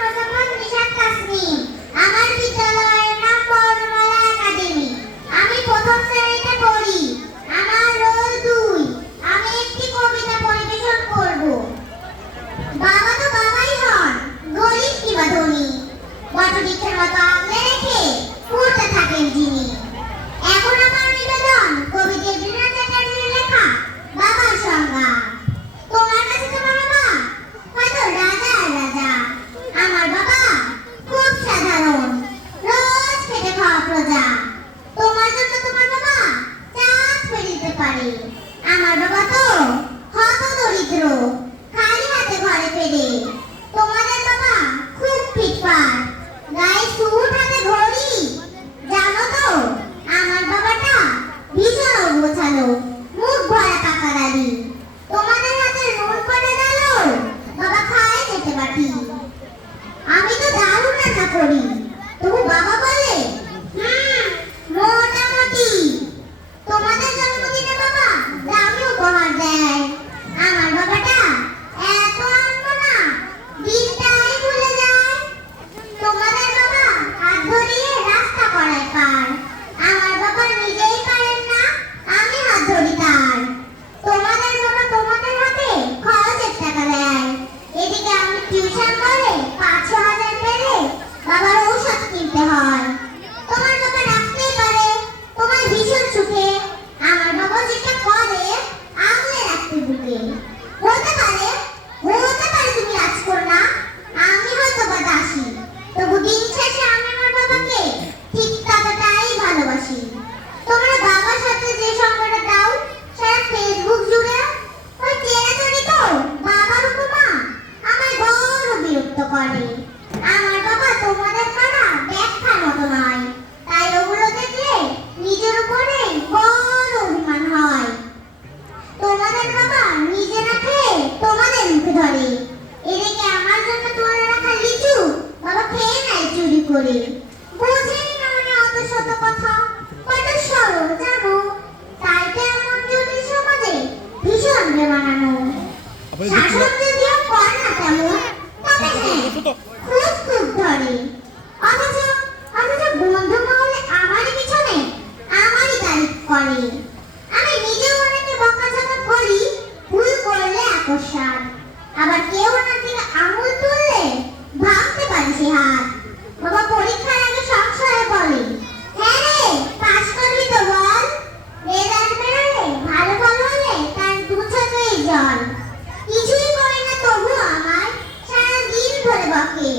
মোহাম্মদ নিশাত তাসনিম। আমার বিদ্যালয়ের নাম বর্ণমালা একাডেমি। আমি প্রথম শ্রেণীতে পড়ি। আমার রোল 2। আমি একটি কবিতা পরিবেশন করব। বাবা তো বাবাই হন, গরিব কিংবা ধনী, বটবৃক্ষের মতো আগলে রেখে পড়তে থাকেন যিনি। এখন আমার নিবেদন কবি দেবীন্দ্রনাথ চ্যাটার্জির লেখা বাবার সংজ্ঞা। তোমার কাছে তোমার বাবা হয়তো রাজা আর রাজা। আমার বাবা খুব সাধারণ, রোজ খেটে খাওয়া প্রজা। তোমার জন্য তোমার বাবা চাঁদ পেরিয়ে পারে। আমার বাবা তো হত দরিদ্র, খালি হাতে ঘরে ফেরে। তোমাদের বাবা খুব ফিটফাট, গায়ে স্যুট হাতে ঘড়ি। জানো তো আমার বাবাটা ভীষণ অগোছালো, মুখ ভরা পাকা দাড়ি। তোমাদের হাতে নুন পড়ে গেল, বাবা খায় যেতে বাটি। আমি তো দারুণ রান্না করি, তবু বাবা বলে মোটামুটি। তোমাদের জন্মদিনে বাবা দামি উপহার দেয়। আমার বাবাটা এত আনমনা, দিনটাই ভুলে যায়। তোমাদের বাবা হাত ধরিয়ে রাস্তা করায় পার। আমার বাবা নিজেই পারেন না, আমি হাত ধরি তার। তোমাদের বাবা তোমাদের হাতে খরচের টাকা দেয়। এদিকে আমি টিউশন করে 5-6 হাজার পেলে বাবার ঔষধ কিনতে হয়। তোমার বাবা ডাকতেই পারে, তোমার ভীষণ সুখে। আমার বাবা যেটা করে আগলে রাখতে বুকে। হতে পারে তুমি রাজকন্যা, আমি হয়তো বা দাসী, তবু দিন শেষে আমি আমার বাবাকে ঠিক ততটাই ভালোবাসি। তোমরা বাবার সাথে যে সঙ্গটা দাও সারা ফেসবুক জুড়ে, ওই চেনাচুরি তো বাবার উপমা আমার বড় বিরক্ত করে। আমার বাবা তোমাদের করা ব্যাখ্যার মতো নয়, তাই ওগুলো দেখলে নিজের উপরে বড় অভিমান হয়। তোমাদের বাবা নিজে না খেয়ে তোমাদের মুখে ধরে। এদিকে আমার জন্য তুলে রাখা লিচু বাবা খেয়ে নেয় চুরি করে। বোঝেই না উনি অত শত কথা, কত সরল জানো। তাই তো এমন জটিল সমাজে ভীষণ বেমানানো। শাসন যদিও করে না তেমন, তবে হ্যাঁ খুব খুব ধরে। অথচ বন্ধু মহলে আমারই পিছনে আমারই তারিফ করে। আমি নিজেও অনেকে বকাঝকা করি, ভুল করলে আকস্মাত। আবার কেউ ওনার দিকে আঙুল তুললে ভাঙতে পারি সে হাত। বাবা পরীক্ষার আগে সংশয়ে বলে, হ্যাঁ রে পাস করবি তো বল। রেজাল্ট বেরোলে ভালো ফল হলে তার দু চোখেই জল। কিছুই করি না তবু আমার সারা দিন ধরে বকে।